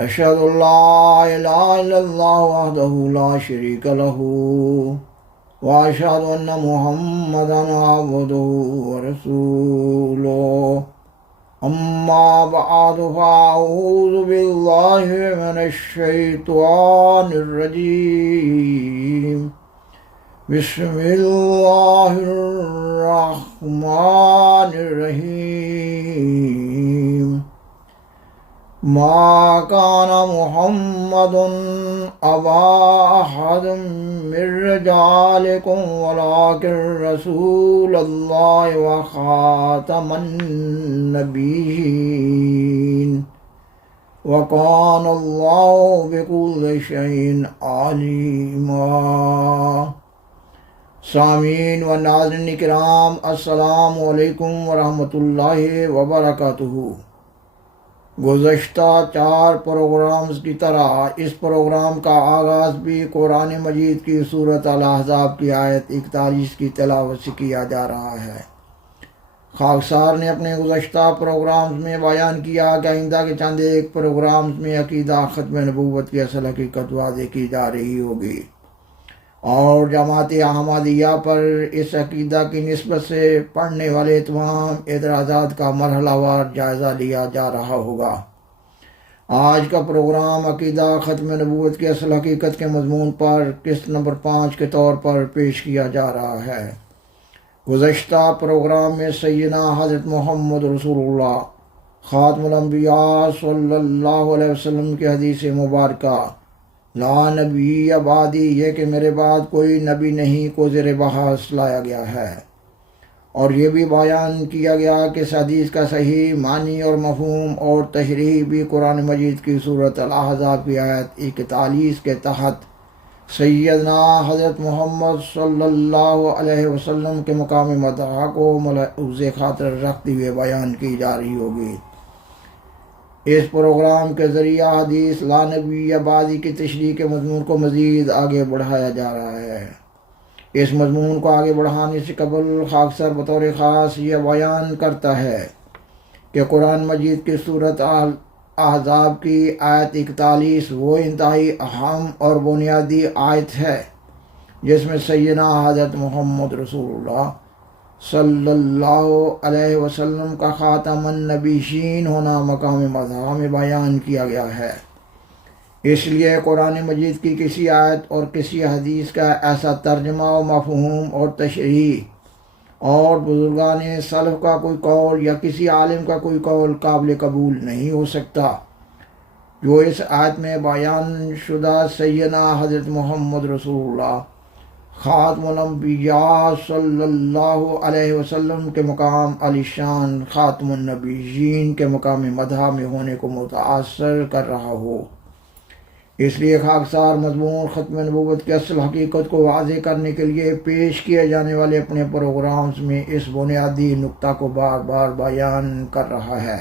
أشهد أن لا إله إلا الله وحده لا شريك له وأشهد أن محمدا عبده ورسوله أما بعد فأعوذ بالله من الشيطان الرجيم بسم الله الرحمن الرحيم ما كان محمد أبا أحد من رجالكم ولكن رسول الله وخاتم النبيين وكان الله بكل شيء عليما۔ سامعین و ناظرین کرام، السلام علیکم ورحمۃ اللہ وبرکاتہ۔ گزشتہ 4 پروگرامز کی طرح اس پروگرام کا آغاز بھی قرآن مجید کی سورۃ الاحزاب کی آیت 41 کی تلاوت سے کیا جا رہا ہے۔ خاکسار نے اپنے گزشتہ پروگرامز میں بیان کیا کہ آئندہ کے چند ایک پروگرامز میں عقیدہ ختم نبوت کی اصل حقیقت واضح کی جا رہی ہوگی، اور جماعت احمدیہ پر اس عقیدہ کی نسبت سے پڑھنے والے تمام اعتراضات کا مرحلہ وار جائزہ لیا جا رہا ہوگا۔ آج کا پروگرام عقیدہ ختم نبوت کی اصل حقیقت کے مضمون پر قسط نمبر 5 کے طور پر پیش کیا جا رہا ہے۔ گزشتہ پروگرام میں سیدنا حضرت محمد رسول اللہ خاتم الانبیاء صلی اللہ علیہ وسلم کی حدیث مبارکہ لا نبی بعدی، یہ کہ میرے بعد کوئی نبی نہیں، کو زیر بحث لایا گیا ہے، اور یہ بھی بیان کیا گیا کہ اس حدیث کا صحیح معنی اور مفہوم اور تشریح بھی قرآن مجید کی سورۃ الاحزاب کی آیت 41 کے تحت سیدنا حضرت محمد صلی اللہ علیہ وسلم کے مقام مدح کو ملحوظ خاطر رکھتے ہوئے بیان کی جا رہی ہوگی۔ اس پروگرام کے ذریعہ حدیث لا نبی بعدی کی تشریح کے مضمون کو مزید آگے بڑھایا جا رہا ہے۔ اس مضمون کو آگے بڑھانے سے قبل خاکسار بطور خاص یہ بیان کرتا ہے کہ قرآن مجید کی سورۃ احزاب کی آیت 41 وہ انتہائی اہم اور بنیادی آیت ہے جس میں سیدنا حضرت محمد رسول اللہ صلی اللہ علیہ وسلم کا خاتم النبیین ہونا مقام مدح میں بیان کیا گیا ہے۔ اس لیے قرآن مجید کی کسی آیت اور کسی حدیث کا ایسا ترجمہ و مفہوم اور تشریح اور بزرگان سلف کا کوئی قول یا کسی عالم کا کوئی قول قابل قبول نہیں ہو سکتا جو اس آیت میں بیان شدہ سیدنا حضرت محمد رسول اللہ خاتم الانبیاء صلی اللہ علیہ وسلم کے مقام علی شان خاتم النبیین کے مقام مدح میں ہونے کو متاثر کر رہا ہو۔ اس لیے خاکسار مضمون ختم نبوت کی اصل حقیقت کو واضح کرنے کے لیے پیش کیے جانے والے اپنے پروگرامز میں اس بنیادی نقطہ کو بار بار بیان کر رہا ہے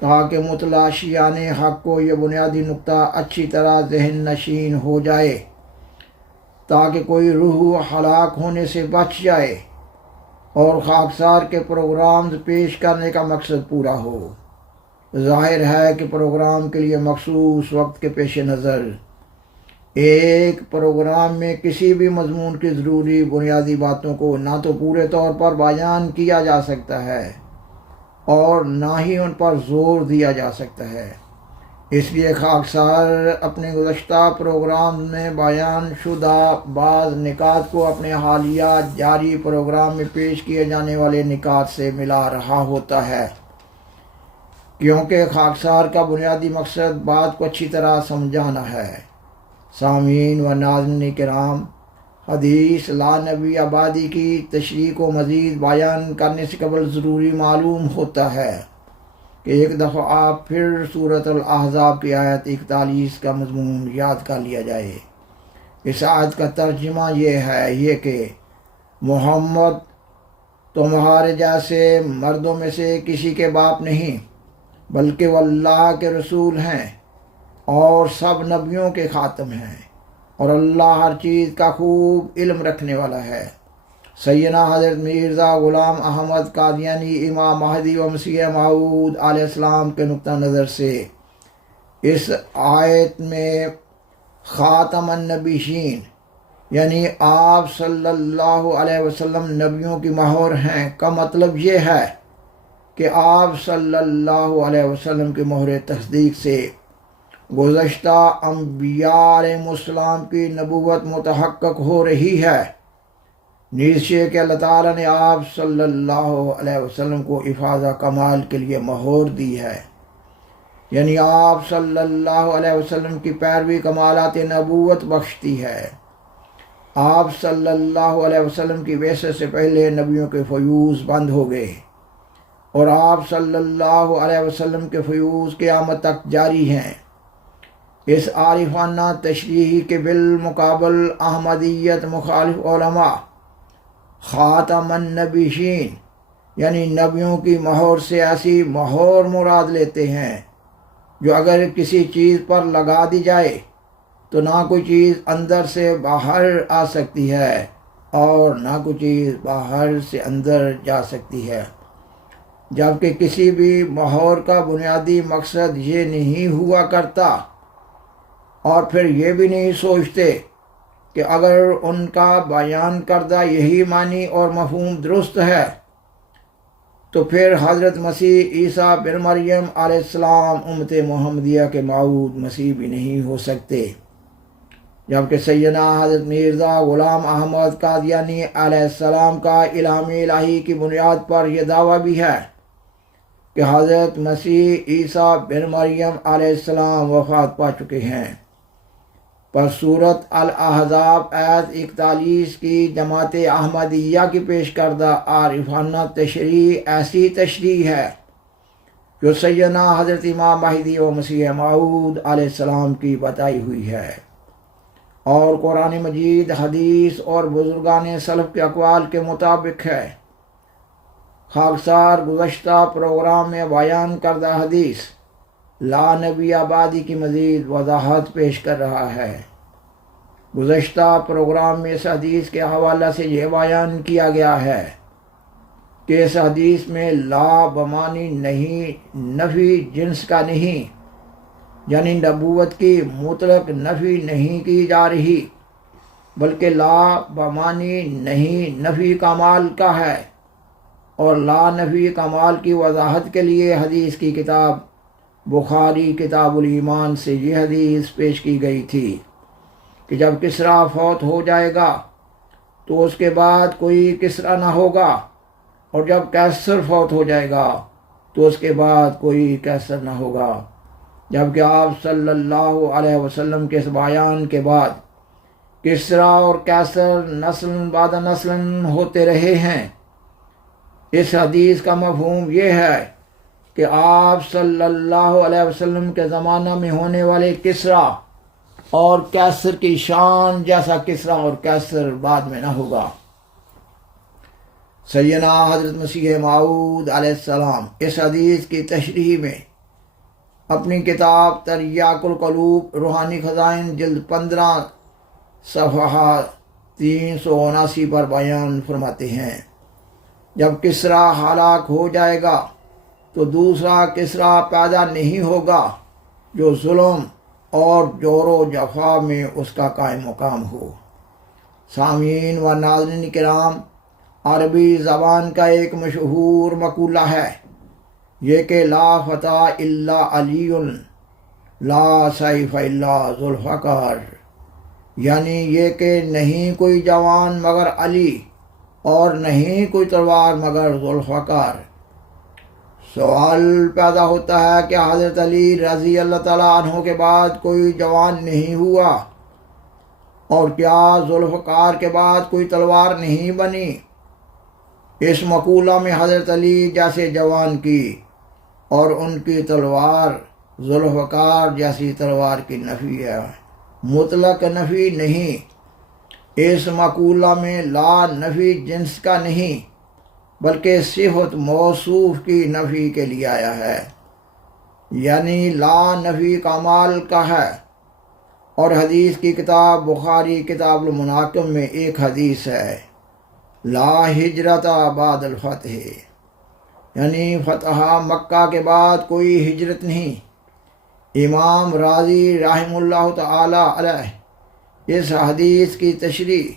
تاکہ متلاشیان حق کو یہ بنیادی نقطہ اچھی طرح ذہن نشین ہو جائے، تاکہ کوئی روح ہلاک ہونے سے بچ جائے اور خاکسار کے پروگرامز پیش کرنے کا مقصد پورا ہو۔ ظاہر ہے کہ پروگرام کے لیے مخصوص وقت کے پیش نظر ایک پروگرام میں کسی بھی مضمون کی ضروری بنیادی باتوں کو نہ تو پورے طور پر بیان کیا جا سکتا ہے اور نہ ہی ان پر زور دیا جا سکتا ہے۔ اس لیے خاکسار اپنے گزشتہ پروگرام میں بیان شدہ بعض نکات کو اپنے حالیہ جاری پروگرام میں پیش کیے جانے والے نکات سے ملا رہا ہوتا ہے، کیونکہ خاکسار کا بنیادی مقصد بات کو اچھی طرح سمجھانا ہے۔ سامعین و ناظرین کرام، حدیث لا نبی بعدی کی تشریح کو مزید بیان کرنے سے قبل ضروری معلوم ہوتا ہے کہ ایک دفعہ آپ پھر سورۃ الاحزاب کی آیت 41 کا مضمون یاد کر لیا جائے۔ اس آیت کا ترجمہ یہ کہ محمد تمہارے جیسے مردوں میں سے کسی کے باپ نہیں، بلکہ وہ اللہ کے رسول ہیں اور سب نبیوں کے خاتم ہیں، اور اللہ ہر چیز کا خوب علم رکھنے والا ہے۔ سیدنا حضرت مرزا غلام احمد قادیانی امام مہدی و مسیح موعود علیہ السلام کے نقطہ نظر سے اس آیت میں خاتم النبیین یعنی آپ صلی اللہ علیہ وسلم نبیوں کی مہر ہیں کا مطلب یہ ہے کہ آپ صلی اللہ علیہ وسلم کی مہر تصدیق سے گزشتہ انبیاء علیہ السلام کی نبوت متحقق ہو رہی ہے، نیچے کہ اللہ تعالیٰ نے آپ صلی اللہ علیہ وسلم کو افاظہ کمال کے لیے مہر دی ہے، یعنی آپ صلی اللہ علیہ وسلم کی پیروی کمالات نبوت بخشتی ہے۔ آپ صلی اللہ علیہ وسلم کی بعثت سے پہلے نبیوں کے فیوز بند ہو گئے اور آپ صلی اللہ علیہ وسلم کے فیوز قیامت تک جاری ہیں۔ اس عارفانہ تشریح کے بالمقابل احمدیت مخالف علماء خاتم النبیین یعنی نبیوں کی مہر سے ایسی مہر مراد لیتے ہیں جو اگر کسی چیز پر لگا دی جائے تو نہ کوئی چیز اندر سے باہر آ سکتی ہے اور نہ کوئی چیز باہر سے اندر جا سکتی ہے، جبکہ کسی بھی مہر کا بنیادی مقصد یہ نہیں ہوا کرتا اور پھر یہ بھی نہیں سوچتے کہ اگر ان کا بیان کردہ یہی معنی اور مفہوم درست ہے تو پھر حضرت مسیح عیسیٰ بن مریم علیہ السلام امت محمدیہ کے موعود مسیح بھی نہیں ہو سکتے، جبکہ سیدنا حضرت مرزا غلام احمد قادیانی علیہ السلام کا الہام الہی کی بنیاد پر یہ دعویٰ بھی ہے کہ حضرت مسیح عیسیٰ بن مریم علیہ السلام وفات پا چکے ہیں۔ پر سورۃ الاحزاب آیت 41 کی جماعت احمدیہ کی پیش کردہ عارفانہ تشریح ایسی تشریح ہے جو سیدنا حضرت امام مہدی و مسیح موعود علیہ السلام کی بتائی ہوئی ہے اور قرآن مجید، حدیث اور بزرگان سلف کے اقوال کے مطابق ہے۔ خاکسار گزشتہ پروگرام میں بیان کردہ حدیث لا نبی آبادی کی مزید وضاحت پیش کر رہا ہے۔ گزشتہ پروگرام میں اس حدیث کے حوالہ سے یہ بیان کیا گیا ہے کہ اس حدیث میں لا بمانی نہیں، نفی جنس کا نہیں، یعنی نبوت کی مطلق نفی نہیں کی جا رہی، بلکہ لا بمانی نہیں نفی کمال کا ہے، اور لا نفی کمال کی وضاحت کے لیے حدیث کی کتاب بخاری کتاب الایمان سے یہ حدیث پیش کی گئی تھی کہ جب کسریٰ فوت ہو جائے گا تو اس کے بعد کوئی کسریٰ نہ ہوگا، اور جب قیصر فوت ہو جائے گا تو اس کے بعد کوئی قیصر نہ ہوگا، جبکہ آپ صلی اللہ علیہ وسلم کے اس بیان کے بعد کسریٰ اور قیصر نسل بعد نسل ہوتے رہے ہیں۔ اس حدیث کا مفہوم یہ ہے کہ آپ صلی اللہ علیہ وسلم کے زمانہ میں ہونے والے کسریٰ اور قیصر کی شان جیسا کسریٰ اور قیصر بعد میں نہ ہوگا۔ سیدنا حضرت مسیح موعود علیہ السلام اس حدیث کی تشریح میں اپنی کتاب تریاق القلوب روحانی خزائن جلد 15 صفحہ 379 پر بیان فرماتے ہیں، جب کسریٰ ہلاک ہو جائے گا تو دوسرا کسریٰ پیدا نہیں ہوگا جو ظلم اور جور و جفا میں اس کا قائم مقام ہو۔ سامعین و ناظرین کرام، عربی زبان کا ایک مشہور مقولہ ہے یہ کہ لا فتح الا علی لا سیف الا ذوالفقار، یعنی یہ کہ نہیں کوئی جوان مگر علی اور نہیں کوئی تلوار مگر ذوالفقار۔ سوال پیدا ہوتا ہے کہ حضرت علی رضی اللہ تعالیٰ عنہ کے بعد کوئی جوان نہیں ہوا، اور کیا ذوالفقار کے بعد کوئی تلوار نہیں بنی؟ اس مقولہ میں حضرت علی جیسے جوان کی اور ان کی تلوار ذوالفقار جیسی تلوار کی نفی ہے، مطلق نفی نہیں۔ اس مقولہ میں لا نفی جنس کا نہیں بلکہ صفت موصوف کی نفی کے لیے آیا ہے، یعنی لا نفی کمال کا ہے۔ اور حدیث کی کتاب بخاری کتاب المناقب میں ایک حدیث ہے لا ہجرت بعد الفتح، یعنی فتح مکہ کے بعد کوئی ہجرت نہیں، امام راضی رحمہ اللہ تعالی علیہ اس حدیث کی تشریح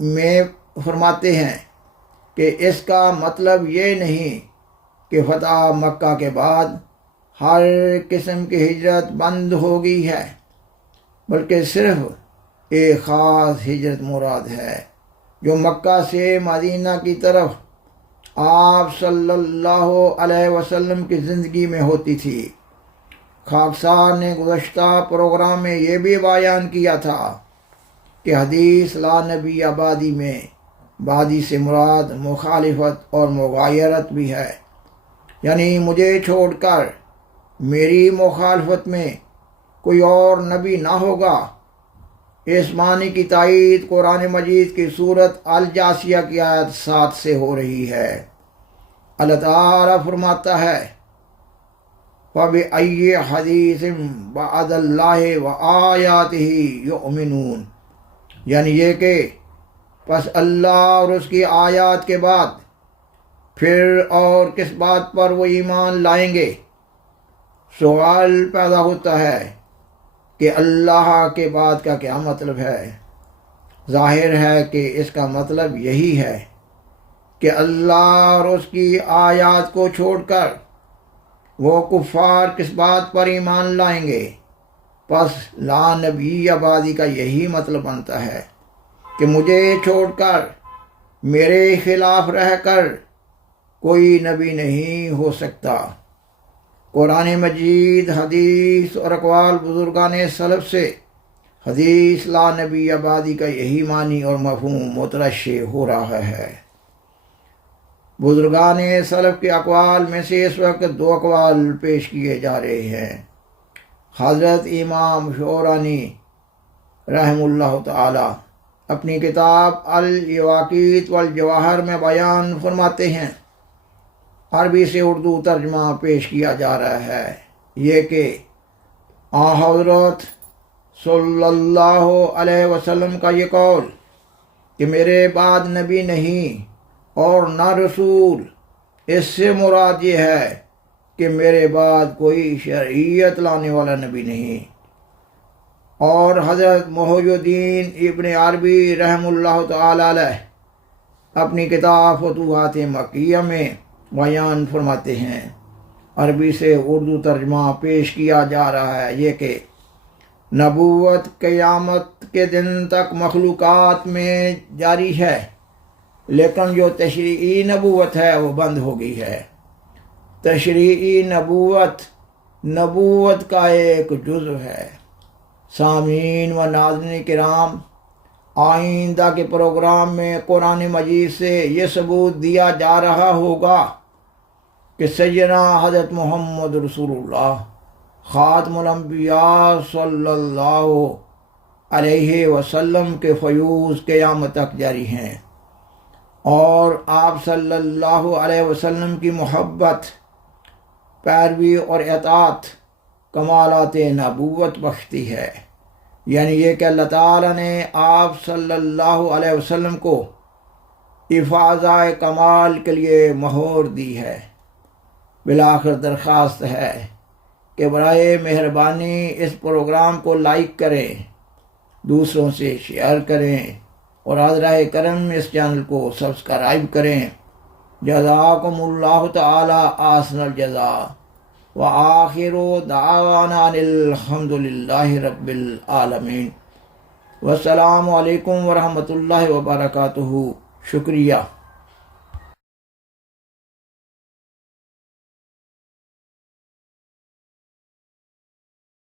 میں فرماتے ہیں کہ اس کا مطلب یہ نہیں کہ فتح مکہ کے بعد ہر قسم کی ہجرت بند ہو گئی ہے، بلکہ صرف ایک خاص ہجرت مراد ہے جو مکہ سے مدینہ کی طرف آپ صلی اللہ علیہ وسلم کی زندگی میں ہوتی تھی۔ خاکسار نے گزشتہ پروگرام میں یہ بھی بیان کیا تھا کہ حدیث لا نبی آبادی میں بادی سے مراد مخالفت اور مغایرت بھی ہے، یعنی مجھے چھوڑ کر میری مخالفت میں کوئی اور نبی نہ ہوگا۔ اس معنی کی تائید قرآن مجید کی سورت الجاثیہ کی آیت 7 سے ہو رہی ہے۔ اللہ تعالیٰ فرماتا ہے فَبِأَيِّ حَدِيثٍ بَعْدَ اللَّهِ وَآيَاتِهِ يُؤْمِنُونَ، یعنی یہ کہ پس اللہ اور اس کی آیات کے بعد پھر اور کس بات پر وہ ایمان لائیں گے۔ سوال پیدا ہوتا ہے کہ اللہ کے بعد کا کیا مطلب ہے؟ ظاہر ہے کہ اس کا مطلب یہی ہے کہ اللہ اور اس کی آیات کو چھوڑ کر وہ کفار کس بات پر ایمان لائیں گے۔ پس لا نبی آبادی کا یہی مطلب بنتا ہے کہ مجھے چھوڑ کر میرے خلاف رہ کر کوئی نبی نہیں ہو سکتا۔ قرآن مجید، حدیث اور اقوال بزرگان سلف سے حدیث لا نبی آبادی کا یہی معنی اور مفہوم مترشح ہو رہا ہے۔ بزرگان سلف کے اقوال میں سے اس وقت 2 اقوال پیش کیے جا رہے ہیں۔ حضرت امام شعرانی رحمہ اللہ تعالی اپنی کتاب الیواقیت والجواہر میں بیان فرماتے ہیں، عربی سے اردو ترجمہ پیش کیا جا رہا ہے، یہ کہ حضرت صلی اللہ علیہ وسلم کا یہ قول کہ میرے بعد نبی نہیں اور نہ رسول، اس سے مراد یہ ہے کہ میرے بعد کوئی شریعت لانے والا نبی نہیں۔ اور حضرت محی الدین ابن عربی رحمہ اللہ تعالی علیہ اپنی کتاب فتوحات مکیہ میں بیان فرماتے ہیں، عربی سے اردو ترجمہ پیش کیا جا رہا ہے، یہ کہ نبوت قیامت کے دن تک مخلوقات میں جاری ہے، لیکن جو تشریعی نبوت ہے وہ بند ہو گئی ہے۔ تشریعی نبوت کا ایک جزو ہے۔ سامعین و ناظرین کرام، آئندہ کے پروگرام میں قرآن مجید سے یہ ثبوت دیا جا رہا ہوگا کہ سیدنا حضرت محمد رسول اللہ خاتم الانبیاء صلی اللہ علیہ وسلم کے فیوز قیامت تک جاری ہیں، اور آپ صلی اللہ علیہ وسلم کی محبت، پیروی اور اطاعت کمالات نبوت بخشتی ہے، یعنی یہ کہ اللہ تعالیٰ نے آپ صلی اللہ علیہ وسلم کو افاضہ کمال کے لیے مہور دی ہے۔ بالآخر درخواست ہے کہ برائے مہربانی اس پروگرام کو لائک کریں، دوسروں سے شیئر کریں اور حضرہ کرم اس چینل کو سبسکرائب کریں۔ جزاکم اللہ تعالی احسن الجزاء، وآخر دعوانا الحمد للہ رب العالمین، والسلام علیکم ورحمۃ اللہ وبرکاتہ۔ شکریہ۔